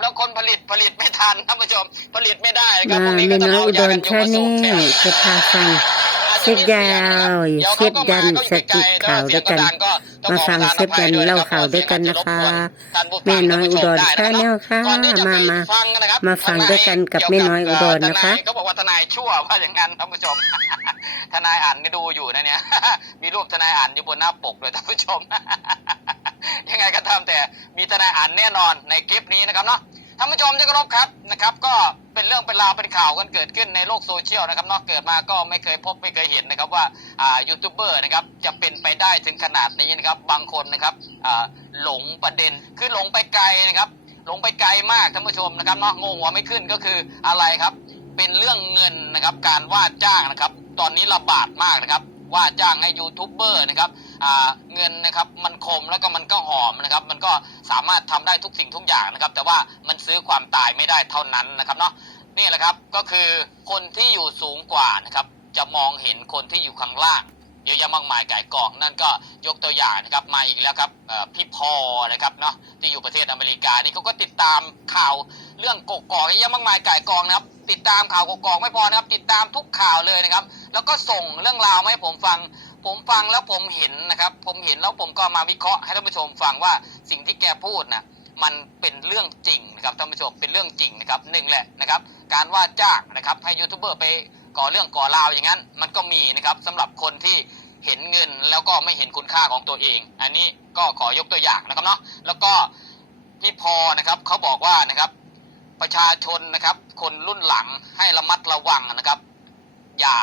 แล้วคนผลิตผลิตไม่ทันท่านผู้ชมผลิตไม่ได้นะครับมาพวกนี้แม่ก็ต้องน้อยเอาอุดยารกันชาโยแนมาส่งลจะพาฟัง เชฟยาวเชฟยันสกิดข่าวด้วยกัน มาฟังเชฟยันเล่าข่าวด้วยกันนะคะ แม่น้อยอุดรชาแนลค่ะก่อนที่จะมาไปมาฟังนะครับมาฟังด้วยกันกับแม่น้อยอุดรนะคะทายเขาบอกว่าทนายชั่วว่าอย่างนั้นท่านผู้ชมทนายอ่านนี่ดูอยู่นะเนี่ยมีรูปทนายอ่านอยู่บนหน้าปกเลยท่านผู้ชม ยังไงก็ตามแต่มีทนายอ่านแน่นอนในคลิปนี้นะครับเนาะท่านผู้ชมที่เคารพครับนะครับ ก็ เป็นเรื่องเป็นราวเป็นข่าวกันเกิดขึ้นในโลกโซเชียลนะครับเนาะเกิดมาก็ไม่เคยพบไม่เคยเห็นนะครับว่าอ่ายูทูบเบอร์นะครับจะเป็นไปได้ถึงขนาดนี้นะครับบางคนนะครับอ่าหลงประเด็นคือหลงไปไกลนะครับหลงไปไกลมากท่านผู้ชมนะครับเนาะงงหัวไม่ขึ้นก็คืออะไรครับ เป็นเรื่องเงินนะครับการว่าจ้างนะครับ ตอนนี้ระบาดมากนะครับว่าจ้างให้ยูทูบเบอร์นะครับอ่าเงินนะครับมันคมแล้วก็มันก็หอมนะครับ มันก็สามารถทำได้ทุกสิ่งทุกอย่างนะครับ แต่ว่ามันซื้อความตายไม่ได้เท่านั้นนะครับเนาะ นี่แหละครับก็คือคนที่อยู่สูงกว่านะครับ จะมองเห็นคนที่อยู่ข้างล่างเยอะแยะมากมายก่ายกองนั่นก็ยกตัวอย่างนะครับมาอีกแล้วครับพี่พอนะครับเนาะที่อยู่ประเทศอเมริกานี่เขาก็ติดตามข่าวเรื่องกกอกเยอะแยะมากมายก่ายกองนะครับ ติดตามข่าวกกอกไม่พอนะครับ ติดตามทุกข่าวเลยนะครับ แล้วก็ส่งเรื่องราวมาให้ผมฟัง ผมฟังแล้วผมเห็นนะครับ ผมเห็นแล้วผมก็มาวิเคราะห์ให้ท่านผู้ชมฟังว่าสิ่งที่แกพูดนะ มันเป็นเรื่องจริงนะครับท่านผู้ชมเป็นเรื่องจริงนะครับหนึ่งแหละนะครับ การว่าจ้างนะครับให้ยูทูบเบอร์ไปก่อเรื่องก่อราวอย่างนั้น มันก็มีนะครับสำหรับคนที่เห็นเงินแล้วก็ไม่เห็นคุณค่าของตัวเอง อันนี้ก็ขอยกตัวอย่างนะครับเนาะแล้วก็พี่พอนะครับเขาบอกว่านะครับประชาชนนะครับ คนรุ่นหลังให้ระมัดระวังนะครับ อย่า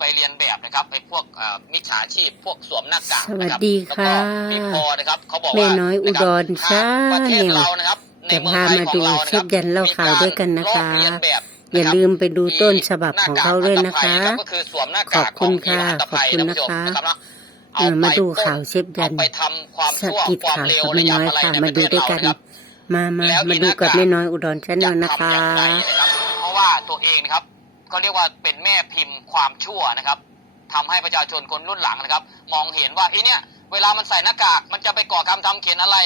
ไปเรียนแบบนะครับไอ้พวกเอ่อมิจฉาชีพพวกสวมหน้ากากนะครัสวัสดีแล้วค่ะก็พี่พอนะครับเขาบอกแม่ว่าน้อยอุดรนะครับหากประเทศชาแนลเรานะครับในจะเมืองพาไทยมาของดูเราเชนะครับฟยันเล่าข่าวด้วยกันนะคะมีการลอกเลียนแบบอย่านะครับลืมไปดูต้นฉบับของเขาด้วยนะคะหากากอนามัยรับก็คือสวมหน้ากากขอบคุณของค่ะอีหลานตะไคร้ขอบคุณท่านผู้ชมนะคะนะครับเนาะเออมาดูข่าวอเชฟยันไปทำความสชั่วกิดความข่าวเร็วกับระแม่น้อยยำอะไรค่ะในมาประดูเทศด้วยเรากันนะครับมามาแล้วมามีดูหน้ากากกับแม่น้อยอุดรชาแนลจะนะคะทำอย่างไรนะครับเพราะว่าตัวเองนะครับ เขาเรียกว่าเป็นแม่พิมพ์ความชั่วนะครับทำให้ประชาชนคนรุ่นหลังนะครับ มองเห็นว่าไอ้เนี่ยเวลามันใส่หน้ากากมันจะไปก่อกรรมทำเขียนอะไร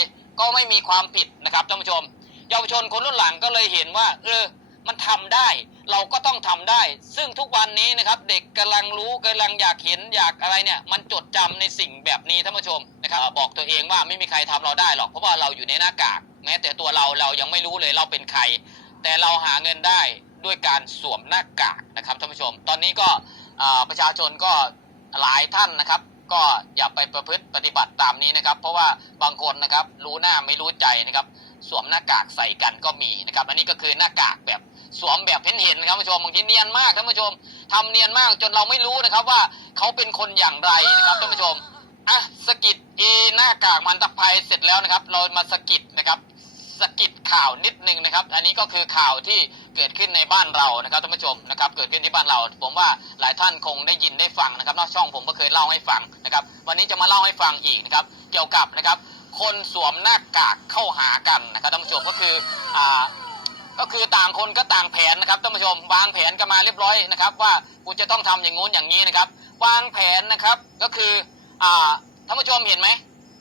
ก็ไม่มีความผิดนะครับท่านผู้ชม เยาวชนคนรุ่นหลังก็เลยเห็นว่า เออ มันทำได้ เราก็ต้องทำได้ ซึ่งทุกวันนี้นะครับ เด็กกำลังรู้กำลังอยากเห็นอยากอะไรเนี่ย มันจดจำในสิ่งแบบนี้ท่านผู้ชมนะครับเอ่อบอกตัวเองว่าไม่มีใครทำเราได้หรอกเพราะว่าเราอยู่ในหน้ากาก แม้แต่ตัวเราเรายังไม่รู้เลยเราเป็นใคร แต่เราหาเงินได้ ด้วยการสวมหน้ากากนะครับท่านผู้ชม ตอนนี้ก็ประชาชนก็หลายท่านนะครับ ก็อย่าไปประพฤติปฏิบัติตามนี้นะครับ เพราะว่าบางคนนะครับรู้หน้าไม่รู้ใจนะครับ สวมหน้ากากใส่กันก็มีนะครับ อันนี้ก็คือหน้ากากแบบสวมแบบเห็นเห็นนะครับท่านผู้ชมบางทีเนียนมากท่านผู้ชมทำเนียนมากจนเราไม่รู้นะครับว่าเขาเป็นคนอย่างไรนะครับท่านผู้ชมอะสกิดอีหน้ากากมันตะไคร้เสร็จแล้วนะครับ เรามาสกิดนะครับ สกิดข่าวนิดนึงนะครับ อันนี้ก็คือข่าวที่เกิดขึ้นในบ้านเรานะครับท่านผู้ชมนะครับ เกิดขึ้นที่บ้านเรา ผมว่าหลายท่านคงได้ยินได้ฟังนะครับนอกช่องผมก็เคยเล่าให้ฟังนะครับ วันนี้จะมาเล่าให้ฟังอีกนะครับ เกี่ยวกับนะครับ คนสวมหน้ากากเข้าหากันนะครับท่านผู้ชมก็คืออ่าก็คือต่างคนก็ต่างแผนนะครับท่านผู้ชมวางแผนกันมาเรียบร้อยนะครับ ว่ากูจะต้องทำอย่างงู้นอย่างนี้นะครับ วางแผนนะครับก็คืออ่าท่านผู้ชมเห็นไหม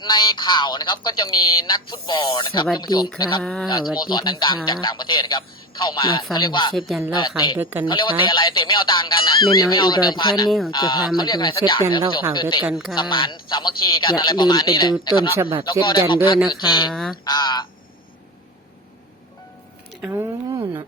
ในข่าวนะครับก็จะมีนักฟุตบอลนะครับสวัสดีท่านผู้ชมนะครับค่ะอ่าสโมสรสวัสดีดังๆนะคะจากต่างประเทศนะครับ เข้ามามาฟัเขางเรียกว่าเชฟยันเล่าข่าวด้วยกันเขานะเรียกว่าคะเตะอะไรเตะไม่เอาตังค์กันนะแม่น้อยเตะอุดรเงิชาแนลจะพามาดูเชฟยันเล่าข่าวด้วยกันค่ะสมานสามัคคีกันอย่าอะไรปลืระมมาณไปนี้แหดูละต้นนะฉครับบับแล้วเชก็ฟยันด้วยนะคะอ่าเอ้าเนาะ